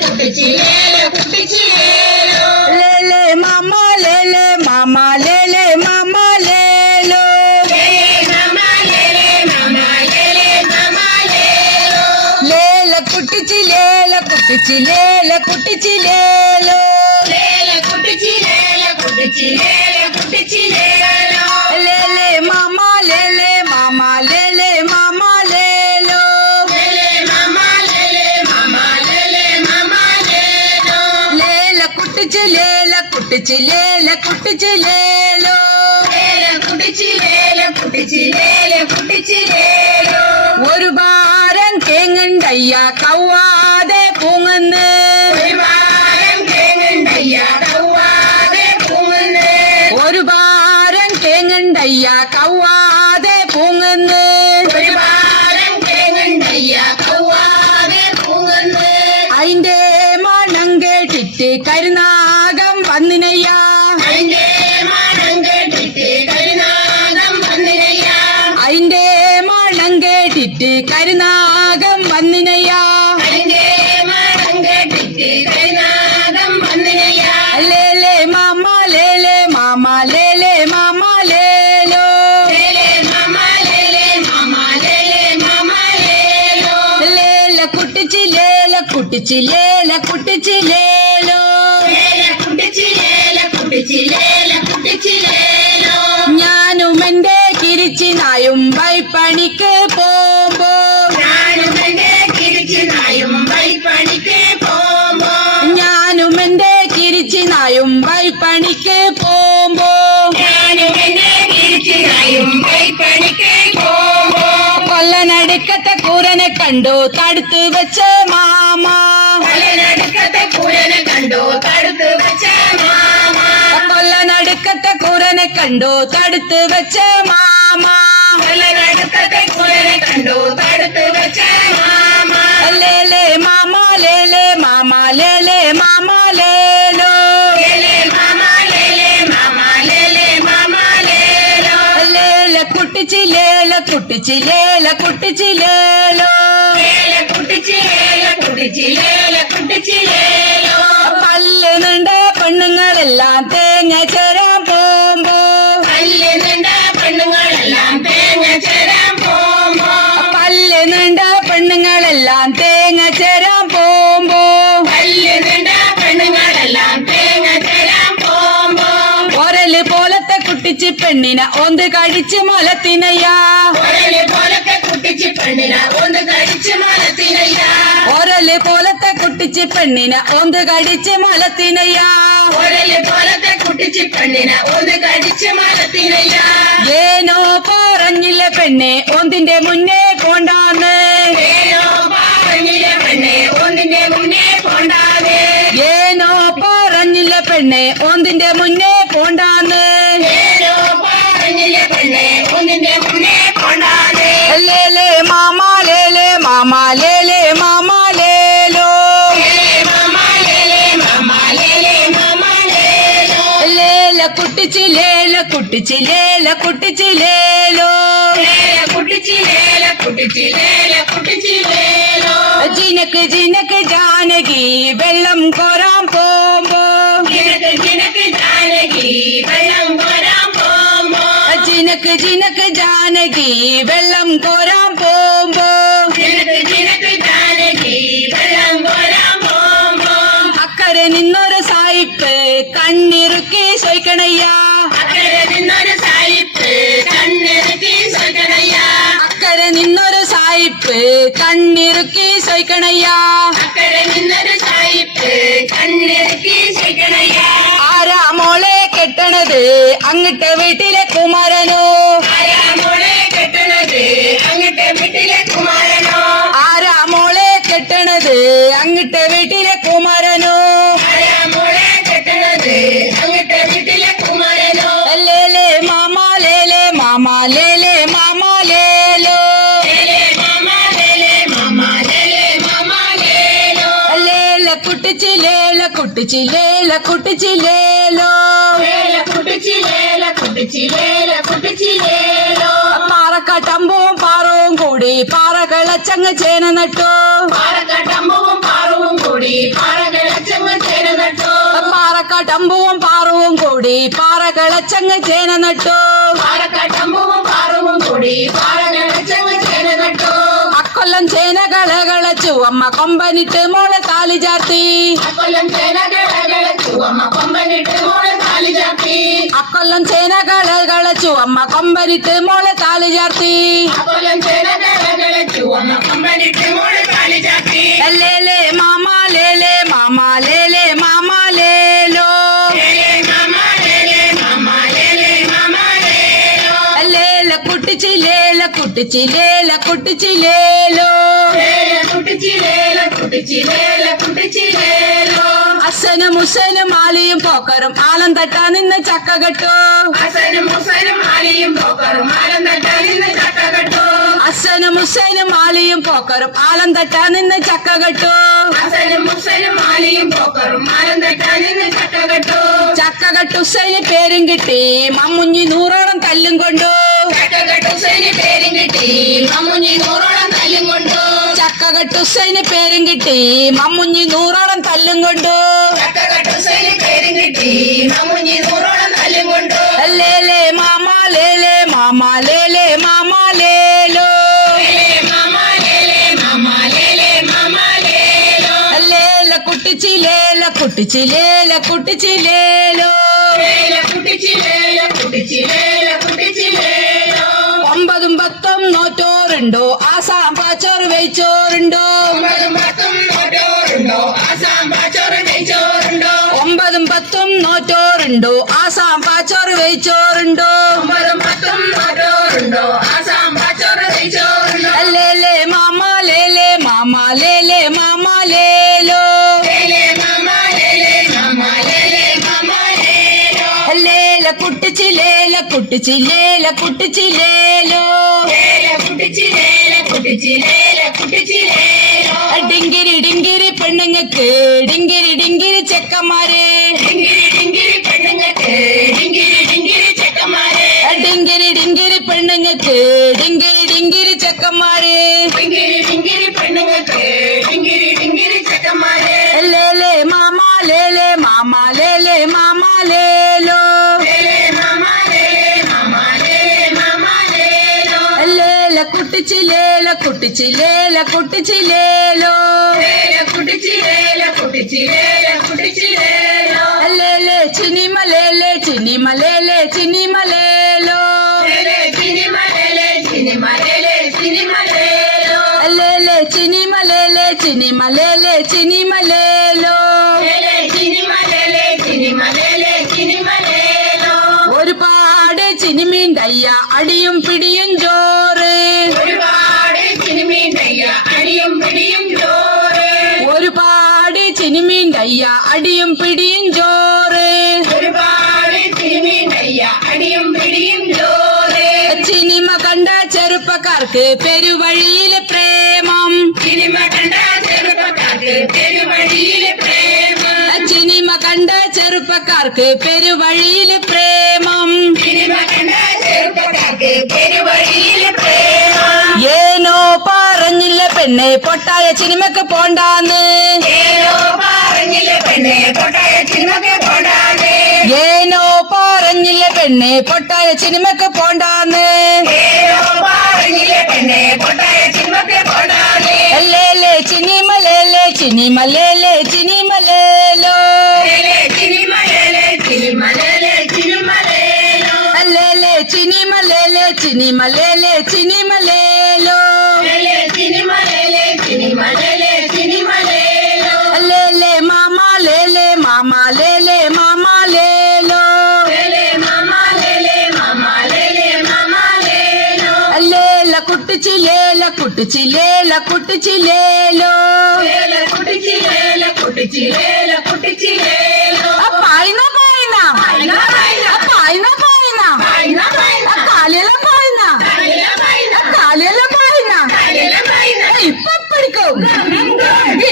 കുട്ടിച്ചിലേല കുട്ടിച്ചിലേലോ ലേലേ മാമ ലേലേ മാമ ലേലേ മാമ ലേലോ ലേല കുട്ടിച്ചി ലേല കുട്ടിച്ചി ലേല കുട്ടിച്ചി ലേലോ ലേലേ ലേല കുട്ടിച്ചി ലേല കുട്ടിച്ചി ലേലോ ഒരു ഭാരം കേങ്ങണ്ടയ്യ കൗവാതെ പൂങ്ങന്ന്. ഒരു ഭാരം കേങ്ങണ്ടയ്യ കൗവാതെ പൂങ്ങന്ന്. അതിന്റെ മണം കേട്ടിട്ട് വന്നിനയ്യ. അയിന്റെ മണം കേട്ടിട്ട് കരുനാഗം വന്നിനയ്യ. ലേലേ മാമ ലേലേ മാമ ലേലേ മാമ ലേലോ ലേല ലേല കുട്ടിച്ചി ലേല കുട്ടിച്ചി പോകുമ്പോ. ഞാനും എന്റെ കിരിച്ചി നായും വൈപ്പണിക്ക് പോകുമ്പോ. ഞാനും എന്റെ കിരിച്ചി നായും വൈപ്പണിക്ക് പോകുമ്പോ. കൊല്ലനടുക്കത്തെ കൂരനെ കണ്ടു തടുത്തു വെച്ച മാമ. കണ്ടോ തടുത്തു വെച്ച മാമ കൊല്ലനടുക്കത്തെ കൂരനെ കണ്ടു തടുത്തു വെച്ച മാമ നടുക്കത്തെ കുരനെ കണ്ടോ തടുത്ത് വെച്ച മാമ ലേലേ മാമ ലേലേ മാമ ലേലേ മാമ ലേലോ ലേലേ മാമ ലേലേ മാമ ലേലേ മാമ ലേലോ ലേല കുട്ടിച്ചി ലേല കുട്ടിച്ചി ലേല തേങ്ങ ചേരാൻ പോകുമ്പോ. കല്ല് നിണ്ട പെണ്ണുങ്ങളെല്ലാം തേങ്ങ ചേരാൻ പോമ്പോ പല്ല് നിണ്ട പെണ്ണുങ്ങളെല്ലാം തേങ്ങ ചേരാൻ പോകുമ്പോ. കല്ല് നിണ്ട പെണ്ണുങ്ങളെല്ലാം തേങ്ങ ചേരാൻ പോമ്പോ ഒരൽ പോലത്തെ കുട്ടിച്ചി പെണ്ണിനെ ഒന്ന് കടിച്ച് മലത്തിനയ്യാ. ഒരൽ പോലത്തെ കുട്ടിച്ച് പെണ്ണിന ഒന്ന് കടിച്ച് മലത്തിനയ്യ. ഒരൽ പോലത്തെ കുട്ടിച്ചി പെണ്ണിനെ ഒന്ന് കടിച്ച് മലത്തിനയ്യാ. ഒരൽ പോലത്തെ ഒന്ന് കടിച്ച് മലത്തിനയ്യ ഏനോ പറഞ്ഞില്ല പെണ്ണെ ഒന്നിന്റെ മുന്നേ പോണ്ടാന്ന് ഏനോ പറഞ്ഞില്ല പെണ്ണെ ഒന്നിന്റെ മുന്നേ പോണ്ടാവേ ഏനോ പറഞ്ഞില്ല പെണ്ണെ ഒന്നിന്റെ മുന്നേ ലേല കുട്ടിച്ചിലേലോ. കുട്ടിച്ചി ലേലോ ലേല കുട്ടിച്ചി ലേല കുട്ടിച്ചി ലേല കുട്ടിച്ചി ലേലോ ജിനക്ക് ജിനക്ക് ജാനകി വെള്ളം കോരാൻ പോകുമ്പോ. ജിനക്ക് ജിനക്ക് ജാനകി വെള്ളം കോരാൻ പോമ്പോ ജിനക്ക് ജിനക്ക് ജാനകി വെള്ളം കോരാൻ പോകുമ്പോ. ജിനക്ക് ജിനക്ക് ജാനകി വെള്ളം കോരാൻ പോമ്പോ അക്കരെ നിന്നൊരു സായിപ്പ് കണ്ണിറുക്കി കണ്ണിറുക്കി സൊയ്ക്കണയ്യ അക്കരെ നിന്നൊരു സായിപ്പ് കണ്ണിറുക്കി സകണയ്യ ആരാ മോളെ കെട്ടണത്? അങ്ങട്ട് വീട്ടിലെ കുമാരനോ? ലേല കുട്ടി ചിലേല കുട്ടി ചിലേലോ പാറക്കാട്ടമ്പവും പാറവും കൂടി പാറകളച്ചങ്ങ് ചേന നട്ടു. പാറക്കട്ടമ്പവും പാറവും കൂടി പാറകളച്ചങ്ങ് ചേന നട്ടു. പാറക്കട്ടമ്പവും പാറവും കൂടി പാറകളച്ചങ്ങ് ചേന നട്ടു. പാറക്കാട്ടമ്പവും പാറവും കൂടി പാറകളച്ചങ്ങ് ചേന നട്ടു. അക്കൊല്ലം ചേന കളകളച്ചു അമ്മ കൊമ്പനിട്ട് മോളെ താലി ചാർത്തി അക്കൊല്ലം ചേന കളകളച്ചു അമ്മ കൊമ്പനിട്ട് മോളെ താലി ചാത്തി അക്കൊല്ലം ചേന കളകളച്ചു അമ്മ കൊമ്പനിട്ട് മോളെ താലി ചാർത്തി അക്കൊല്ലം ചേന കളകളച്ചു അമ്മ അസനും മുസനും ആലിയും പോക്കറും ആലം തട്ടാ നിന്ന് ചക്ക കെട്ടു. അസനും മുസനും ആലിയും പോക്കറും ആലം തട്ടാ നിന്ന് ചക്ക കെട്ടു. അസനും മുസനും ആലിയും പോക്കറും ആലം തട്ടാ നിന്ന് ചക്ക കെട്ടു. അസനും മുസനും ആലിയും പോക്കറും ആലം തട്ടാ നിന്ന് ചക്ക കെട്ടു. ചക്ക കെട്ടു പേരും കിട്ടി മമ്മുഞ്ഞി നൂറോളം തല്ലും കൊണ്ടു. ചക്ക കെട്ടു സേനി പേരും കിട്ടി മമ്മുഞ്ഞി നൂറോളം തല്ലും കൊണ്ടു. ചക്ക കെട്ടു. ഹുസൈന് പേരും കിട്ടി. മമ്മുഞ്ഞി നൂറോളം തല്ലും കൊണ്ടു. ലേലേ മാമാ ലേലേ മാമാ ലേലേ മാമാ ലേലോ ലേലേ ലേലേ മാമ ലേലേ മാമ ലേലോ ലേല കുട്ടിച്ചി ലേല കുട്ടിച്ചി ലേല കുട്ടിച്ചി ലേലോ ലേല കുട്ടിച്ചി ലേല കുട്ടിച്ചി ലേല കുട്ടിച്ചി ലേലോ ഒമ്പതും പത്തും നോറ്റോറുണ്ടോ ആസാം പാച്ചോറ് വെയിച്ചോറുണ്ടോ ഒമ്പതും പത്തും നോട്ടോറുണ്ടോ ആസാം പാച്ചോറ് നെയ്ച്ചോറുണ്ടോ ഒമ്പതും പത്തും നോറ്റോറുണ്ടോ ആസാം പാച്ചോറ് വെയിച്ചോറുണ്ടോ ഒമ്പതും പത്തും നോട്ടോറുണ്ടോ ആസാം പാച്ചോറ് നെയ്ച്ചോറുണ്ടോ ലേലേ മാമാ ലേലേ മാമാ ലേലേ മാമാ ലേലോ ലേലേ മാമ ലേലേ മാമ டிங்கிரி டிங்கிரி பெண்ணுங்களுக்கு டிங்கிரி டிங்கிரி செக்கமாறு டிங்கிரி டிங்கிரி பெண்ணுங்களுக்கு டிங்கிரி டிங்கிரி செக்கமாறு லேலே மாமா லேலே மாமா லேலே மாமா லேலோ லேல കുട്ടിച്ചിലേലോ ഡിങ്കിരി പെണ്ണുങ്ങൾക്ക് ഡിങ്കിരി ഡിങ്കിരി ചെക്കന്മാരെ ലേലേ മാമാ ലേലേ മാമാ ലേലേ മാമാ ലേലോ ലേലേ മാമ ലേലേ മാമ ലേലേ മാമ ലേലോ ലേല കുട്ടിച്ചി ലേല കുട്ടിച്ചി ലേല കുട്ടിച്ചി ലേലോ ലേല കുട്ടിച്ചി ലേല കുട്ടിച്ചി ലേല കുട്ടിച്ചി ലേലോ ലേലേ ചിനിമ ലേലേ ചിനിമ ലേലേ ചിനിമ ലേലോ ലേലേ സിനിമ ലേലേ സിനിമ ലേലേ സിനിമ ലേലോ ലേലേ ചിനിമ ലേലേ ചിനിമ ലേലേ ചിനിമ ലേലോ ലേലേ സിനിമ ലേലേ സിനിമ ലേലേ സിനിമ ലേലോ ഒരുപാട് ചിനിമീണ്ടയ്യ അടിയും പിടിയും ചോറ് അടിയും പിടിയും ചോറ്. ഒരുപാട് അടിയും പിടിയും ചോറ്. സിനിമ കണ്ട ചെറുപ്പക്കാർക്ക് പെരുവഴിയിലെ പ്രേമം. സിനിമ കണ്ട ചെറുപ്പക്കാർക്ക് പെരുവഴിയിലെ പ്രേമം. സിനിമ കണ്ട ചെറുപ്പക്കാർക്ക് പെരുവഴിയിലെ പ്രേമം. സിനിമ കണ്ട ചെറുപ്പക്കാർക്ക് പെരുവഴിയിലെ പ്രേമം. ഏനോ പറഞ്ഞില്ല പെണ്ണെ പൊട്ടായ സിനിമക്ക് പോണ്ടാന്ന്. ഏലോ പറഞ്ഞില്ല പെണ്ണെ? കൊട്ടായ സിനിമക്ക് പോടാതെ ഏനോ പറഞ്ഞില്ല പെണ്ണെ? പൊട്ടായ സിനിമക്ക് പോണ്ടാന്ന്. ഏനോ പറഞ്ഞില്ല പെണ്ണെ? കൊട്ടായ സിനിമക്ക് പോടാതെ ലേലേ ചിനിമ ലേലേ പായിന പായിന, പായിന. ആ കാലിയല പായിന കാലില പായിന. ആ കാലിയല പായിന കാലില പായിന. ഇപ്പൊ പിടിക്കും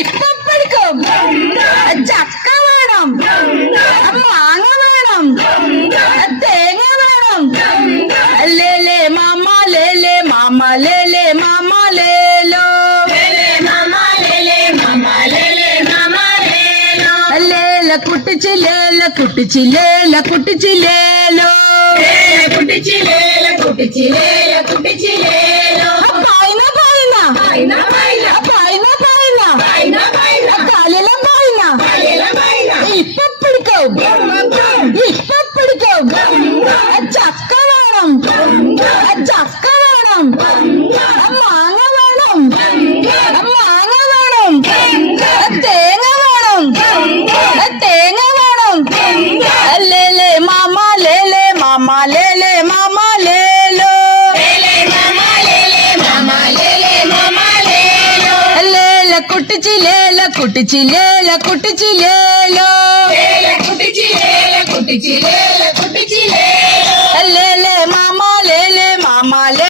ഇപ്പൊ പിടിക്കും ചക്ക വേണം. മാങ്ങ വേണം. തേങ്ങ വേണം. ലേലേ മാമ ലേലേ മാമ ലേലേ కుట్టిచి లేల కుట్టిచి లేల కుట్టిచి లేలో కుట్టిచి లేల కుట్టిచి లేల కుట్టిచి లేల కుటిచిలేల కుటిచిలేలో కుటిచిలేల కుటిచిలేల కుటిచిలే